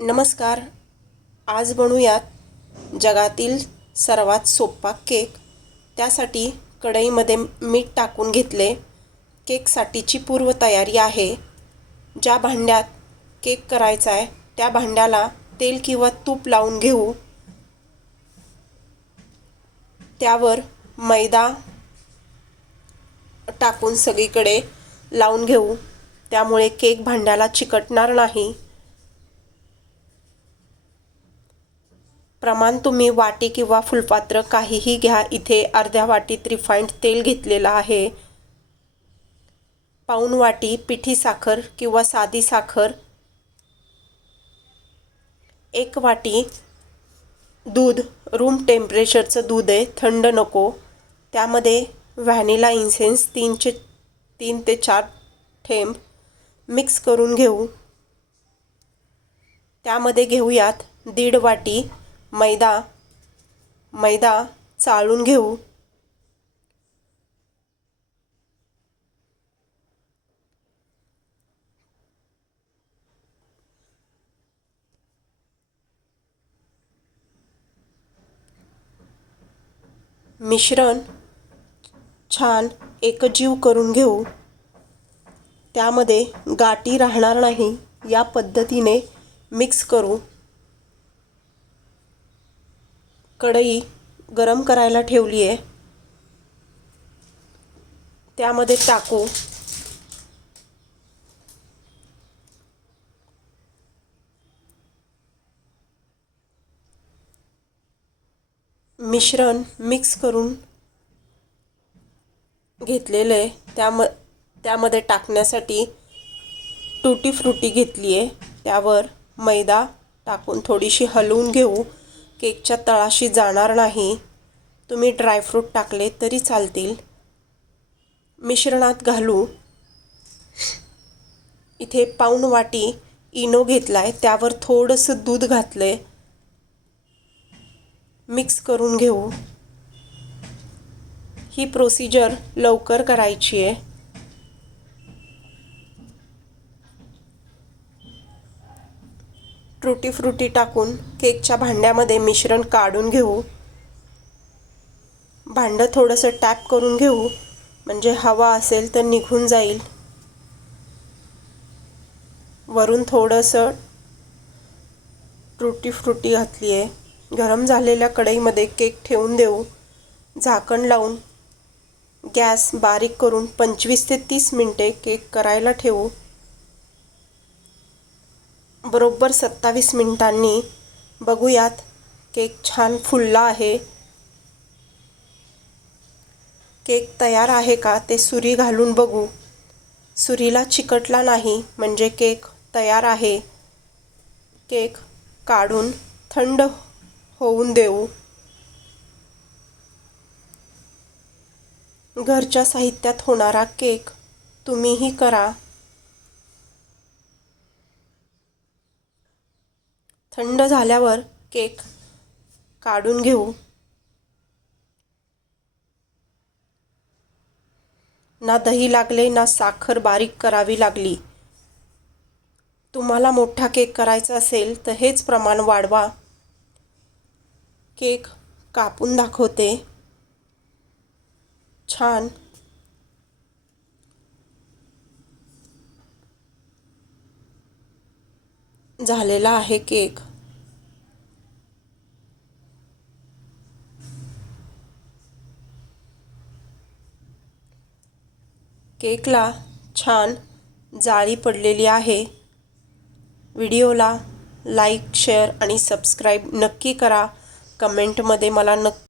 नमस्कार. आज बनवूयात जगातील सर्वात सोपा केक. त्यासाठी कढईमध्ये मीठ टाकून घेतले. केकसाठीची पूर्वतयारी आहे. ज्या भांड्यात केक करायचा आहे त्या भांड्याला तेल किंवा तूप लावून घेऊ. त्यावर मैदा टाकून सगळीकडे लावून घेऊ. त्यामुळे केक भांड्याला चिकटणार नाही. प्रमाण तुम्ही वाटी किंवा फुलपात्र काहीही घ्या. इथे अर्ध्या वाटीत रिफाइंड तेल घेतलेलं आहे. पाऊण वाटी पिठी साखर किंवा साधी साखर, 1 वाटी दूध, रूम टेम्परेचरचं दूध आहे, थंड नको. त्यामध्ये व्हॅनिला इन्सेन्स 3 ते 4 थेंब मिक्स करून घेऊ. त्यामध्ये घेऊयात 1.5 वाटी मैदा चाळून घेऊ. मिश्रण छान एकजीव करून घेऊ. त्यामध्ये गाठी राहणार नाही या पद्धतीने मिक्स करू. कढई गरम करायला ठेवली आहे. त्यामध्ये टाकू. मिश्रण मिक्स करून घेतलेलं आहे. त्यामध्ये टाकण्यासाठी टूटी फ्रुटी घेतली आहे. त्यावर मैदा टाकून थोडीशी हलवून घेऊ. केकच्या तळाशी जाणार नाही. तुम्ही ड्रायफ्रूट टाकले तरी चालतील. मिश्रणात घालू. इथे पाऊण वाटी इनो घेतला आहे. त्यावर थोडंसं दूध घातलं आहे. मिक्स करून घेऊ. ही प्रोसिजर लवकर करायची आहे. टूटी फ्रुटी टाकून केकच्या भांड्यामध्ये मिश्रण काढून घेऊ. भांडं थोडंसं टॅप करून घेऊ, म्हणजे हवा असेल तर निघून जाईल. वरून थोडंसं टूटी फ्रुटी घातली आहे. गरम झालेल्या कढईमध्ये केक ठेवून देऊ. झाकण लावून गॅस बारीक करून 25 ते 30 मिनिटे केक करायला ठेवू. बरोबर 27 मिनिटांनी बघूयात केक छान फुलला आहे. केक तयार आहे का ते सुरी घालून बघू. सुरीला चिकटला नाही म्हणजे केक तयार आहे. केक काढून थंड होऊन देऊ. घरच्या साहित्यात होणारा केक तुम्हीही करा. थंड झाल्यावर केक काढून घेऊ. ना दही लागले ना साखर बारीक करावी लागली. तुम्हाला मोठा केक करायचा असेल तर हेच प्रमाण वाढवा. केक कापून दाखवते. छान झालेला आहे केक. केकला छान जाळी पडलेली आहे. व्हिडिओला लाईक, शेअर आणि सबस्क्राईब नक्की करा. कमेंटमध्ये मला